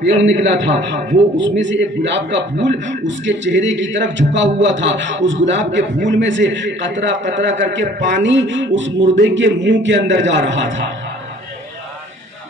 پیڑ نکلا تھا، وہ اس میں سے ایک گلاب کا پھول اس کے چہرے کی طرف جھکا ہوا تھا، اس گلاب کے پھول میں سے قطرہ قطرہ کر کے پانی اس مردے کے منہ کے اندر جا رہا تھا۔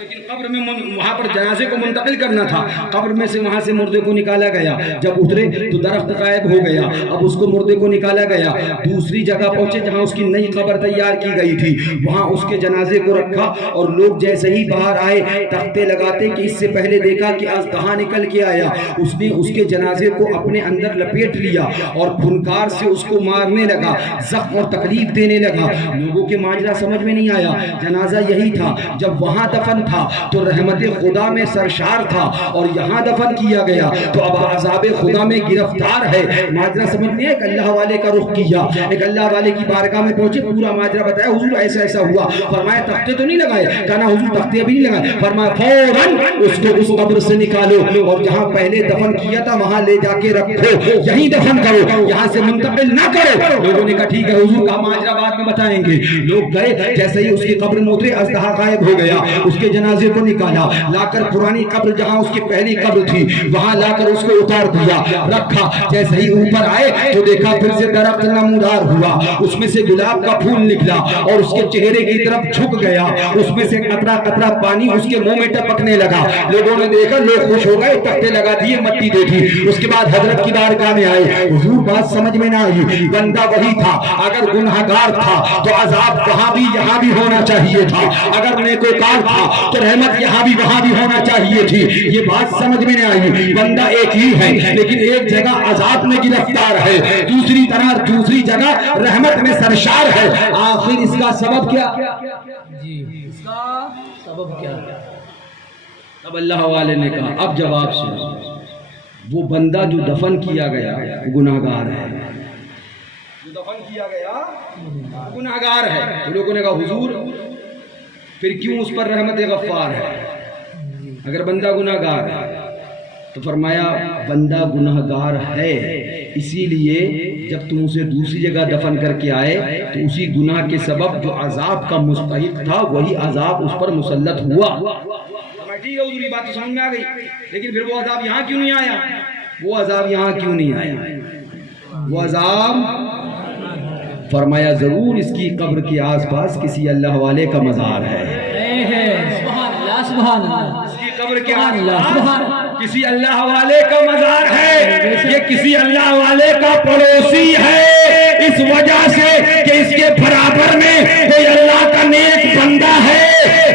لیکن قبر میں وہاں پر جنازے کو منتقل کرنا تھا، قبر میں سے وہاں سے مردے کو نکالا گیا، جب اترے تو درخت غائب ہو گیا، اب اس کو مردے کو نکالا گیا، دوسری جگہ پہنچے جہاں اس کی نئی قبر تیار کی گئی تھی، وہاں اس کے جنازے کو رکھا، اور لوگ جیسے ہی باہر آئے تختے لگاتے کہ اس سے پہلے دیکھا کہ آج کہاں نکل کے آیا، اس نے اس کے جنازے کو اپنے اندر لپیٹ لیا اور پھنکار سے اس کو مارنے لگا، زخم اور تکلیف دینے لگا۔ لوگوں کے ماجرا سمجھ میں نہیں آیا، جنازہ یہی تھا، جب وہاں دفن تھا تو رحمت خدا میں سرشار تھا، اور یہاں دفن کیا گیا تو اب عذاب خدا میں گرفتار ہے۔ ماجرا سمجھتے ہیں، ایک اللہ والے کا رخ کیا، ایک اللہ والے کی بارگاہ میں پہنچے، پورا ماجرا بتایا، حضور ایسا ایسا ہوا، فرمایا تختے تو نہیں لگائے؟ کہا حضور تختے ابھی نہیں لگائے، فرمایا فوراً اس کو اس قبر سے نکالو اور جہاں پہلے دفن کیا تھا وہاں لے جا کے رکھو، یہیں دفن کرو، یہاں سے منتقل نہ کرو۔ لوگوں نے کہا ٹھیک ہے حضور، کا ماجرا بعد میں بتائیں گے۔ لوگ گئے، جیسے ہی اس کی قبر میں اترے اژدہا غائب ہو گیا، اس کے جنازے کو نکالا، لا کر پرانی قبر جہاں اس کی پہلی قبر تھی وہاں لا کر اس کو اتار دیا، رکھا، جیسے ہی اوپر آئے تو دیکھا پھر سے درخت نمودار ہوا، اس میں سے گلاب کا پھول نکلا اور اس کے چہرے کی طرف جھک گیا، اس میں سے قطرہ قطرہ پانی اس کے منہ میں ٹپکنے لگا۔ لوگوں نے دیکھا، لوگ خوش ہو گئے، تختے لگا دیے، مٹی دے دی۔ اس کے بعد حضرت کی بارگاہ میں آئے، حضور بات سمجھ میں نہ آئی، بندہ وہی تھا، اگر گنہگار تھا تو عذاب وہاں بھی یہاں بھی ہونا چاہیے تھا، اگر نیکوکار تھا تو رحمت یہاں بھی وہاں بھی ہونا چاہیے تھی۔ یہ بات سمجھ میں نہ آئی، بندہ ایک ہی ہے لیکن ایک جگہ عذاب میں گرفتار ہے، دوسری طرح دوسری جگہ رحمت میں سرشار ہے۔ آخر اس کا سبب کیا؟ جی اس کا سبب کیا؟ اب اللہ والے نے کہا اب جواب سنو، وہ بندہ جو دفن کیا گیا گناہگار ہے، جو دفن کیا گیا گناہگار ہے۔ لوگوں نے کہا حضور پھر کیوں اس پر رحمت غفار ہے اگر بندہ گناہگار ہے؟ تو فرمایا بندہ گناہگار ہے اسی لیے جب تم اسے دوسری جگہ دفن کر کے آئے تو اسی گناہ کے سبب جو عذاب کا مستحق تھا وہی عذاب اس پر مسلط ہوا۔ ٹھیک ہے حضور، یہ بات تو سمجھ میں آ گئی، لیکن پھر وہ عذاب یہاں کیوں نہیں آیا؟ وہ عذاب یہاں کیوں نہیں آیا؟ وہ عذاب، فرمایا ضرور اس کی قبر کے آس پاس کسی اللہ والے کا مزار ہے۔ سبحان اللہ، سبحان اللہ، اس کی قبر کے آس پاس کسی اللہ والے کا مزار ہے، یہ کسی اللہ والے کا پڑوسی ہے، اس وجہ سے کہ اس کے برابر میں کوئی اللہ کا نیک بندہ ہے،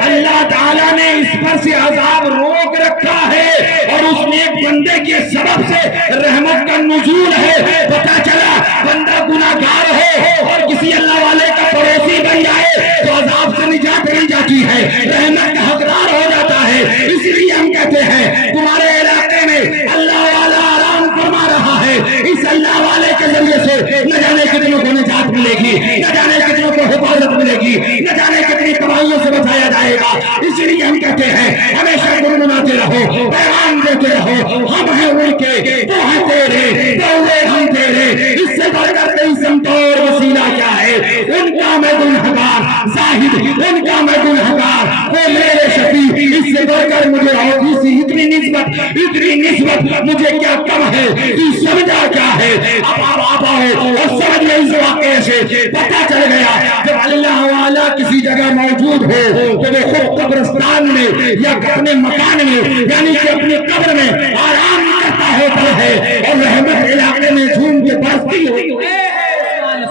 اللہ تعالیٰ نے اس پر سے عذاب روک رکھا ہے اور اس نیک بندے کے سبب سے رحمت کا نزول ہے۔ پتہ چلا بندہ گناہگار ہو اور کسی اللہ والے کا پڑوسی بن جائے تو عذاب سے نجات مل جاتی ہے، رحمت کا حقدار ہو جاتا ہے۔ اس لیے ہم کہتے ہیں تمہارے علاقے میں اللہ والا آرام فرما رہا ہے، اس اللہ والے کے ذریعے سے نہ جانے کتنوں کو نجات ملے گی، نہ جانے کتنوں کو حفاظت ملے گی، نہ جانے کتنی تباہیوں سے بچایا جائے گا۔ اس لیے ہم کہتے ہیں ہمیشہ گنگناتے رہو، پیغام دیتے رہو، ہم ہیں ان کے، وہ ہیں تیرے، دولے ہم تیرے، اس سے بڑھ کر کئی سمتور وسیلہ کیا ہے؟ ان کا میں گنہگار زاہد، ان کا میں گنہگار وہ میرے شفیع، اس سے بڑھ کر مجھے اور اتنی نسبت مجھے کیا کم ہے؟ تو سمجھا کیا ہے؟ اب آپ آؤ اور سمجھ میں اس واقعے سے پتہ چل گیا جب اللہ والا کسی جگہ موجود ہو تو وہ خود قبرستان میں یا اپنے مکان میں یعنی کہ اپنی قبر میں آرام کرتا ہوتا ہے اور رحمت علاقے میں جھوم کے برستی ہوئی۔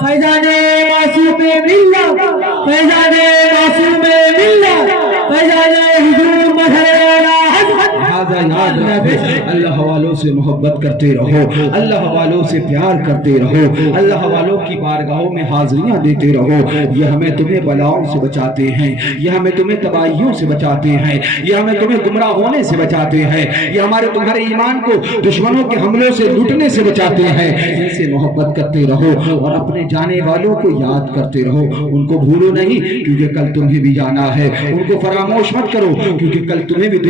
فیضان معصوم ملت، فیضان معصوم ملت، فیضان حضور اللہ والوں سے محبت کرتے رہو، اللہ والوں سے پیار کرتے رہو، اللہ والوں کی بارگاہوں میں حاضریاں دیتے رہو۔ یہ ہمیں تمہیں بلاؤں سے بچاتے ہیں، یہ ہمیں تمہیں تباہیوں سے بچاتے ہیں، یہ ہمیں تمہیں گمراہ ہونے سے بچاتے ہیں، یہ ہمارے تمہارے ایمان کو دشمنوں کے حملوں سے لوٹنے سے بچاتے ہیں۔ ان سے محبت کرتے رہو اور اپنے جانے والوں کو یاد کرتے رہو، ان کو بھولو نہیں کیونکہ کل تمہیں بھی جانا ہے، ان کو فراموش مت کرو کیونکہ کل تمہیں بھی